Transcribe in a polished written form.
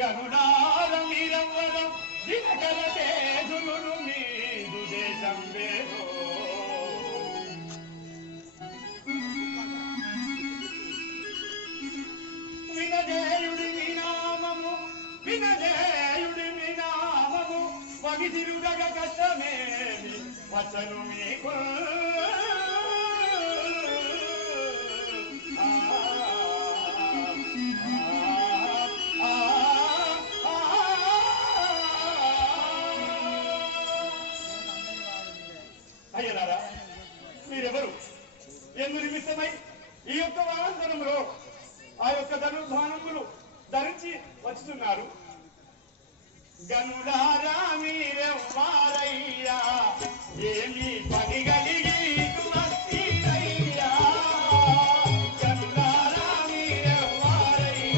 గరుడార మీరవ్వరం దినకర తేజులు మీదు దేశం వేదో వినజేయుడి వినామము వినజేయుడి వినామము వగిదిరుగగ కష్టమేమి వచ్చను మీకు అయ్యలారా మీరెవరు ఎందు నిమిత్తమై ఈ యొక్క వారంతరంలో ఆ యొక్క ధనుర్ధానములు ధరించి వచ్చుతున్నారు గనుడారా మీరెవ్వారయ్యా ఏమి పనిగలి